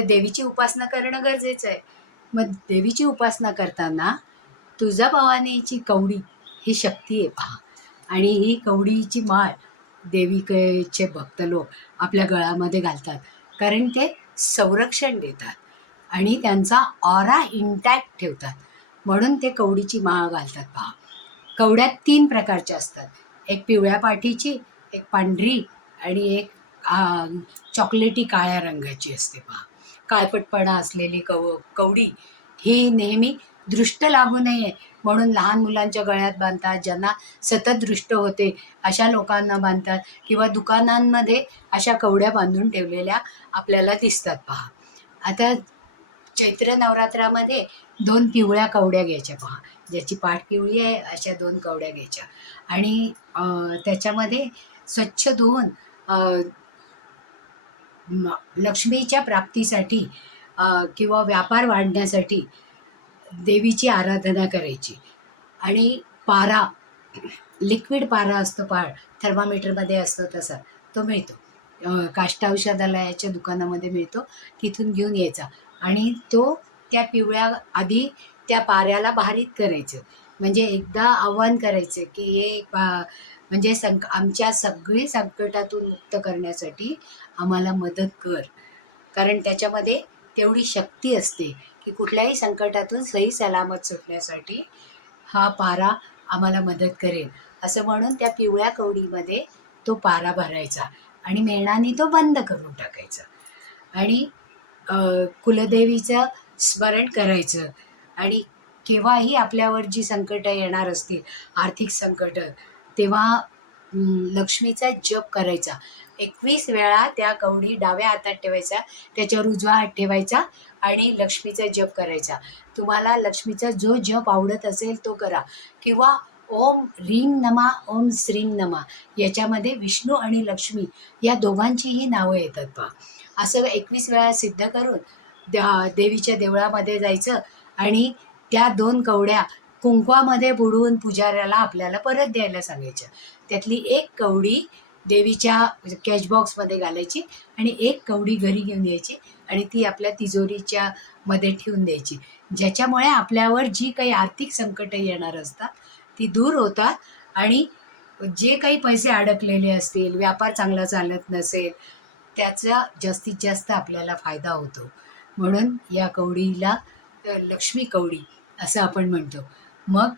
तर देवीची उपासना करणं गरजेचं आहे. मग देवीची उपासना करताना तुळजाभवानीची कवडी ही शक्ती आहे पहा. आणि ही कवडीची माळ देवीचे भक्त लोक आपल्या गळ्यामध्ये घालतात, कारण ते संरक्षण देतात आणि त्यांचा ऑरा इंटॅक्ट ठेवतात. म्हणून ते कवडीची माळ घालतात पहा. कवड्या 3 प्रकारच्या असतात. एक पिवळ्या पाठीची, एक पांढरी आणि एक चॉकलेटी काळ्या रंगाची असते पहा. काळपटपणा असलेली कवडी ही नेहमी दृष्ट लागू नये म्हणून लहान मुलांच्या गळ्यात बांधतात. ज्यांना सतत दृष्ट होते अशा लोकांना बांधतात, किंवा दुकानांमध्ये अशा कवड्या बांधून ठेवलेल्या आपल्याला दिसतात पहा. आता चैत्र नवरात्रामध्ये 2 पिवळ्या कवड्या घ्यायच्या पहा. ज्याची पाठ पिवळी आहे अशा 2 कवड्या घ्यायच्या आणि त्याच्यामध्ये स्वच्छ धुवून लक्ष्मीच्या प्राप्तीसाठी किंवा व्यापार वाढण्यासाठी देवीची आराधना करायची. आणि पारा, लिक्विड पारा असतो पहा, थर्मामीटरमध्ये असतो तसा, तो मिळतो. काष्ट औषधालयाच्या दुकानामध्ये मिळतो, तिथून घेऊन यायचा आणि तो त्या पिवळ्या आधी त्या पाऱ्याला भारीत करायचं. म्हणजे एकदा आव्हान करायचं की हे म्हणजे आमच्या सगळी संकटातून मुक्त करण्यासाठी आम्हाला मदत कर. कारण त्याच्यामध्ये तेवढी शक्ती असते की कुठल्याही संकटातून सही सलामत सुटण्यासाठी हा पारा आम्हाला मदत करेल, असं म्हणून त्या पिवळ्या कवडीमध्ये तो पारा भरायचा आणि मेणाने तो बंद करून टाकायचा. आणि कुलदेवीचं स्मरण करायचं. आणि केव्हाही आपल्यावर जी संकटं येणार असतील, आर्थिक संकटं, तेव्हा लक्ष्मीचा जप करायचा. 21 वेळा त्या कवडी डाव्या हातात ठेवायचा, त्याच्यावर उजवा हात ठेवायचा आणि लक्ष्मीचा जप करायचा. तुम्हाला लक्ष्मीचा जो जप आवडत असेल तो करा, किंवा ओम ह्रीं नमा, ओम श्रीं नमा, याच्यामध्ये विष्णू आणि लक्ष्मी या दोघांचीही नावं येतात पहा. असं 21 वेळा सिद्ध करून देवीच्या देवळामध्ये जायचं आणि त्या 2 कवड्या कुंकवामध्ये बुडवून पुजाऱ्याला आपल्याला परत द्यायला सांगायच्या. त्यातली 1 कवडी देवीच्या कॅशबॉक्समध्ये घालायची आणि 1 कवडी घरी घेऊन यायची आणि ती आपल्या तिजोरीच्या मध्ये ठेवून द्यायची. ज्याच्यामुळे आपल्यावर जी काही आर्थिक संकटं येणार असतात ती दूर होतात आणि जे काही पैसे अडकलेले असतील, व्यापार चांगला चालत नसेल, त्याचा जास्तीत जास्त आपल्याला फायदा होतो. म्हणून या कवडीला लक्ष्मी कवडी असं आपण म्हणतो. मग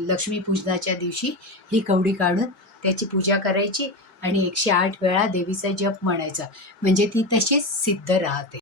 लक्ष्मीपूजनाच्या दिवशी ही कवडी काढून त्याची पूजा करायची आणि 108 वेळा देवीचा जप म्हणायचा, म्हणजे ती तशीच सिद्ध राहते.